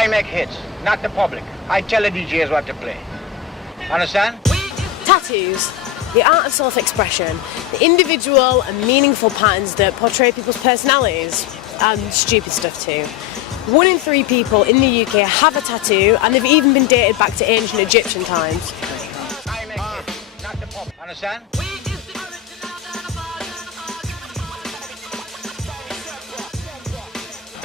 I make hits, not the public. I tell the DJs what to play. Understand? Tattoos, the art of self-expression, the individual and meaningful patterns that portray people's personalities, and stupid stuff too. 1 in 3 people in the UK have a tattoo, and they've even been dated back to ancient Egyptian times. I make hits, not the public. Understand?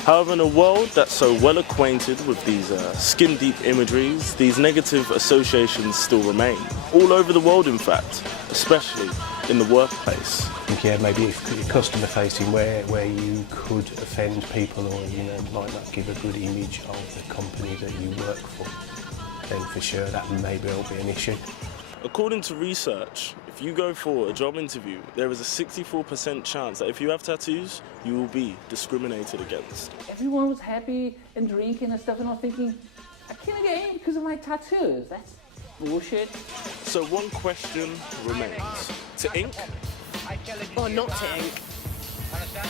However, in a world that's so well acquainted with these skin-deep imageries, these negative associations still remain. All over the world, in fact, especially in the workplace. Yeah, maybe customer facing where you could offend people or might not give a good image of the company that you work for, then for sure that maybe will be an issue. According to research, if you go for a job interview, there is a 64% chance that if you have tattoos, you will be discriminated against. Everyone was happy and drinking and stuff, and I'm thinking, I can't get in because of my tattoos. That's bullshit. So one question remains. To ink? Or not to ink. Understand?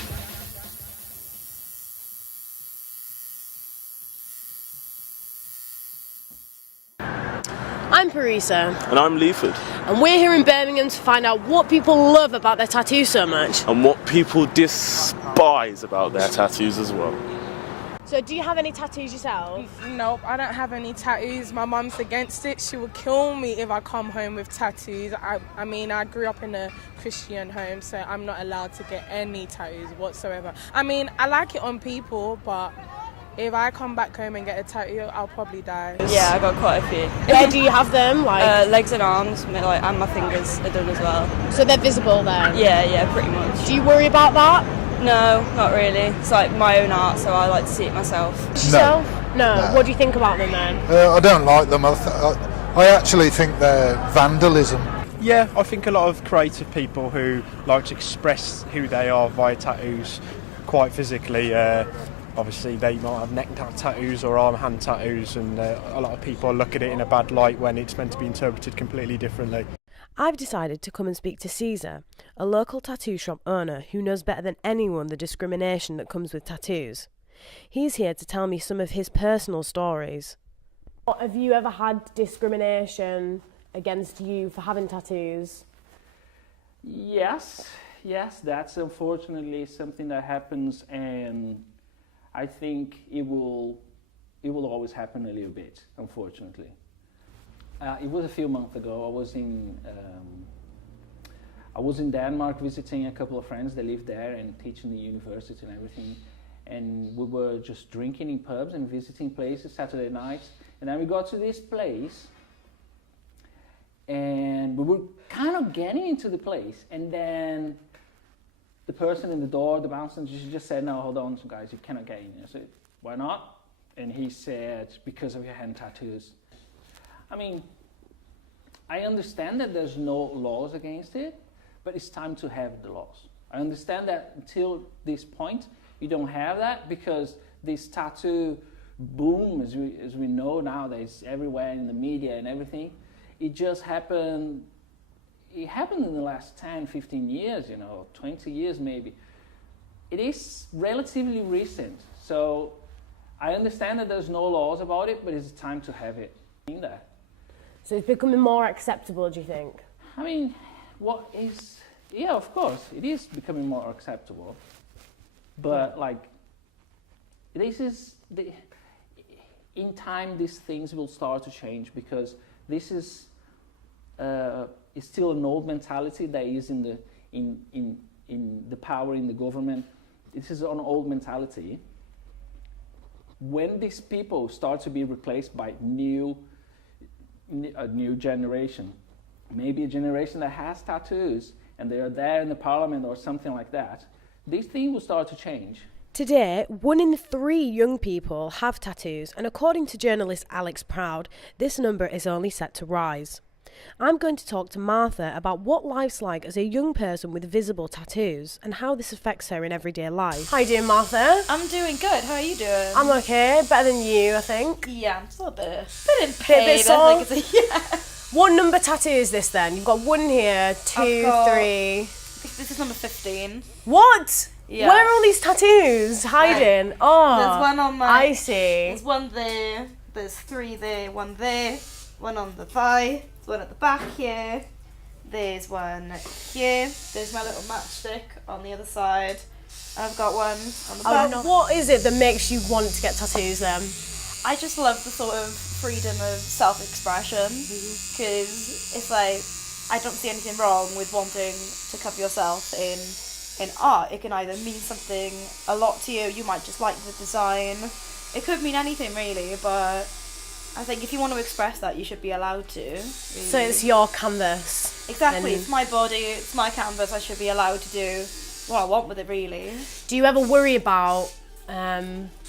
I'm Parisa. And I'm Leaford. And we're here in Birmingham to find out what people love about their tattoos so much. And what people despise about their tattoos as well. So do you have any tattoos yourself? Nope, I don't have any tattoos. My mum's against it. She will kill me if I come home with tattoos. I mean, I grew up in a Christian home, so I'm not allowed to get any tattoos whatsoever. I mean, I like it on people, but if I come back home and get a tattoo, I'll probably die. Yeah, I got quite a few. Where do you have them? Legs and arms, and my fingers are done as well. So they're visible then? Yeah, pretty much. Do you worry about that? No, not really. It's like my own art, so I like to see it myself. Yourself? No. What do you think about them then? I don't like them. I actually think they're vandalism. Yeah, I think a lot of creative people who like to express who they are via tattoos quite physically, obviously they might have neck tattoos or arm hand tattoos, and a lot of people look at it in a bad light when it's meant to be interpreted completely differently. I've decided to come and speak to Caesar, a local tattoo shop owner who knows better than anyone the discrimination that comes with tattoos. He's here to tell me some of his personal stories. Have you ever had discrimination against you for having tattoos? Yes, that's unfortunately something that happens, and I think it will always happen a little bit, unfortunately. It was a few months ago. I was in Denmark visiting a couple of friends that live there and teaching the university and everything. And we were just drinking in pubs and visiting places Saturday nights. And then we got to this place, and we were kind of getting into the place. And then the person in the door, the bouncer, just said, "No, hold on, guys, you cannot get in." I said, "Why not?" And he said, "Because of your hand tattoos." I mean, I understand that there's no laws against it, but it's time to have the laws. I understand that until this point, you don't have that because this tattoo boom, as we know nowadays, everywhere in the media and everything, it just happened. It happened in the last 10, 15 years, 20 years maybe. It is relatively recent, so I understand that there's no laws about it, but it's time to have it in there. So it's becoming more acceptable, do you think? I mean, yeah, of course, it is becoming more acceptable. But in time, these things will start to change because this is still an old mentality that is in the power in the government. This is an old mentality. When these people start to be replaced by a new generation, maybe a generation that has tattoos and they are there in the parliament or something like that, these things will start to change. Today, 1 in 3 young people have tattoos, and according to journalist Alex Proud, this number is only set to rise. I'm going to talk to Martha about what life's like as a young person with visible tattoos and how this affects her in everyday life. How are you doing, Martha? I'm doing good. How are you doing? I'm okay. Better than you, I think. Yeah, I'm still a bit in pain. Bit sore? I think yeah. What number tattoo is this then? You've got 1 here, 2, 3... This is number 15. What? Yeah. Where are all these tattoos hiding? Oh, There's one on my... I see. There's one there, there's 3 there, one on the thigh, there's one at the back here, there's one here, there's my little matchstick on the other side, and I've got one on the back. What is it that makes you want to get tattoos then? I just love the sort of freedom of self-expression, because it's like, I don't see anything wrong with wanting to cover yourself in art. It can either mean something a lot to you might just like the design, it could mean anything really, but I think if you want to express that, you should be allowed to. Really. So it's your canvas. Exactly, it's my body, it's my canvas, I should be allowed to do what I want with it really. Do you ever worry about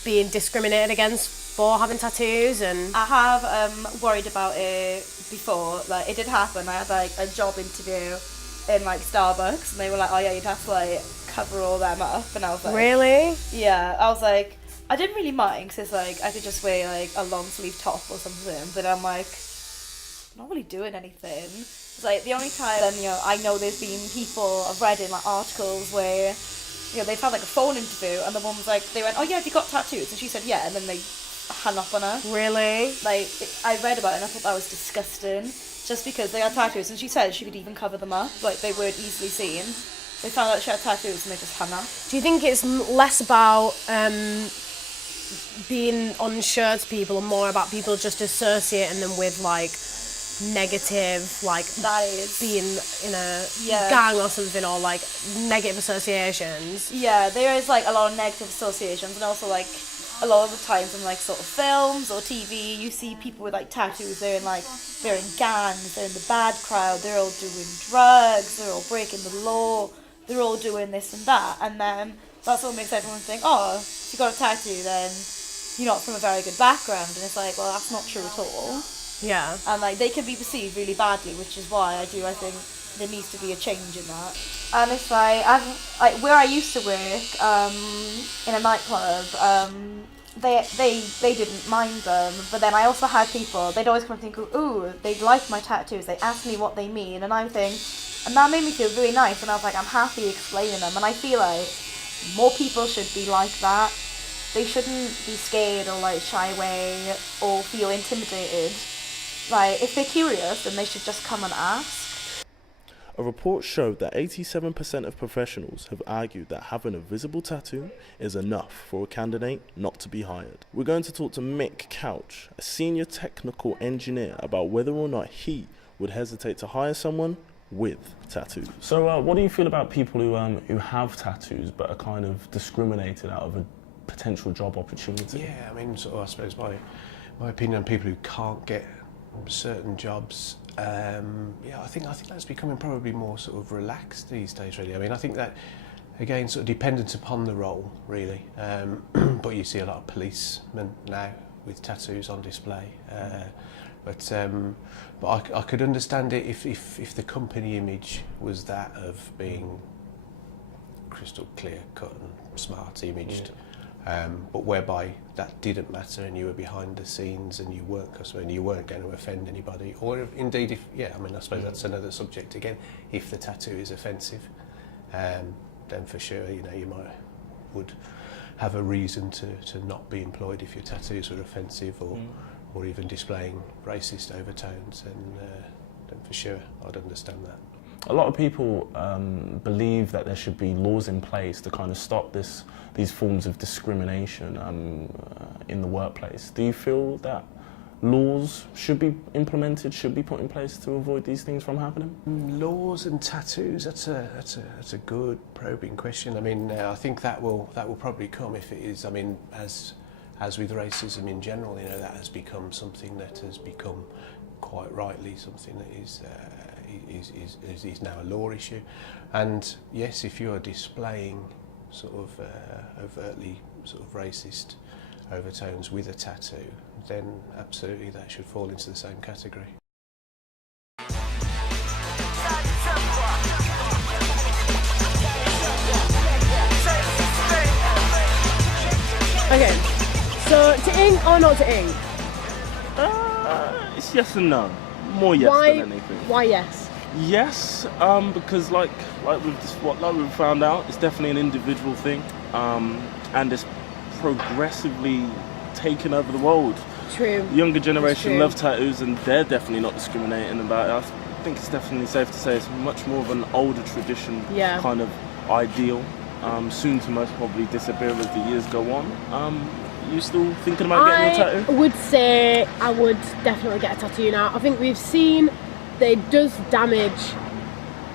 being discriminated against for having tattoos? And I have worried about it before, like it did happen. I had like a job interview in like Starbucks and they were like, oh yeah, you'd have to like cover all them up, and I was like, really? Yeah, I was like, I didn't really mind because it's like I could just wear like a long sleeve top or something, but I'm like, I'm not really doing anything. It's like the only time then, you know, I know there's been people I've read in like articles where, you know, they've had like a phone interview and the woman was like, they went, oh yeah, have you got tattoos? And she said yeah, and then they hung up on her. Really? Like, I read about it and I thought that was disgusting, just because they had tattoos, and she said she could even cover them up, like they weren't easily seen. They found out she had tattoos and they just hung up. Do you think it's less about being unsure to people and more about people just associating them with like negative, like that is being in a gang or something, or like negative associations? Yeah, there is like a lot of negative associations, and also like a lot of the times in like sort of films or TV, you see people with like tattoos, they're in gangs, they're in the bad crowd, they're all doing drugs, they're all breaking the law, they're all doing this and that, and then that's what makes everyone think, oh, if you got a tattoo then you're not from a very good background, and it's like, well, that's not true at all. Yeah. And like they can be perceived really badly, which is why I think there needs to be a change in that. And it's like, where I used to work in a nightclub, they didn't mind them, but then I also had people, they'd always come and think, ooh, they like my tattoos, they ask me what they mean, and I think, and that made me feel really nice, and I was like, I'm happy explaining them, and I feel like more people should be like that. They shouldn't be scared or like shy away or feel intimidated. Like, if they're curious, then they should just come and ask. A report showed that 87% of professionals have argued that having a visible tattoo is enough for a candidate not to be hired. We're going to talk to Mick Couch, a senior technical engineer, about whether or not he would hesitate to hire someone with tattoos. So what do you feel about people who have tattoos but are kind of discriminated out of a potential job opportunity? Yeah, I mean, sort of, I suppose my opinion on people who can't get certain jobs, I think that's becoming probably more sort of relaxed these days, really. I mean, I think that, again, sort of dependent upon the role, really. But you see a lot of policemen now with tattoos on display. But I could understand it if the company image was that of being crystal clear cut and smart imaged. But whereby that didn't matter and you were behind the scenes and you weren't going to offend anybody, or indeed I suppose that's another subject again. If the tattoo is offensive, then for sure, you would have a reason to not be employed if your tattoos were offensive or even displaying racist overtones, then for sure I'd understand that. A lot of people believe that there should be laws in place to kind of stop these forms of discrimination in the workplace. Do you feel that laws should be implemented, should be put in place to avoid these things from happening? Laws and tattoos, that's a good probing question. I mean, I think that will probably come if it is. I mean, as with racism in general, that has become something that has become quite rightly something that is now a law issue. And yes, if you are displaying sort of overtly sort of racist overtones with a tattoo, then absolutely that should fall into the same category. Okay, so to ink or not to ink? It's yes and no. More yes than anything. Why yes? Yes, because like we've found out, it's definitely an individual thing, and it's progressively taking over the world. True. The younger generation True. love tattoos, and they're definitely not discriminating about it. I think it's definitely safe to say it's much more of an older tradition kind of ideal, soon to most probably disappear as the years go on. You still thinking about getting a tattoo? I would say I would definitely get a tattoo now. I think we've seen that it does damage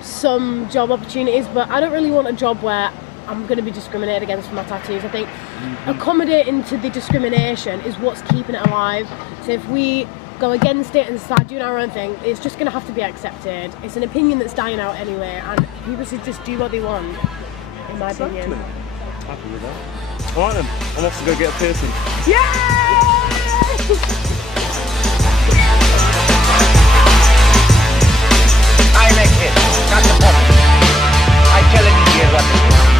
some job opportunities, but I don't really want a job where I'm going to be discriminated against for my tattoos. I think accommodating to the discrimination is what's keeping it alive. So if we go against it and start doing our own thing, it's just going to have to be accepted. It's an opinion that's dying out anyway, and people should just do what they want, in my opinion. Happy with that. Alright then, I'm off to go get a piercing. Yay! I make it. That's the problem. I tell the DJs what to do.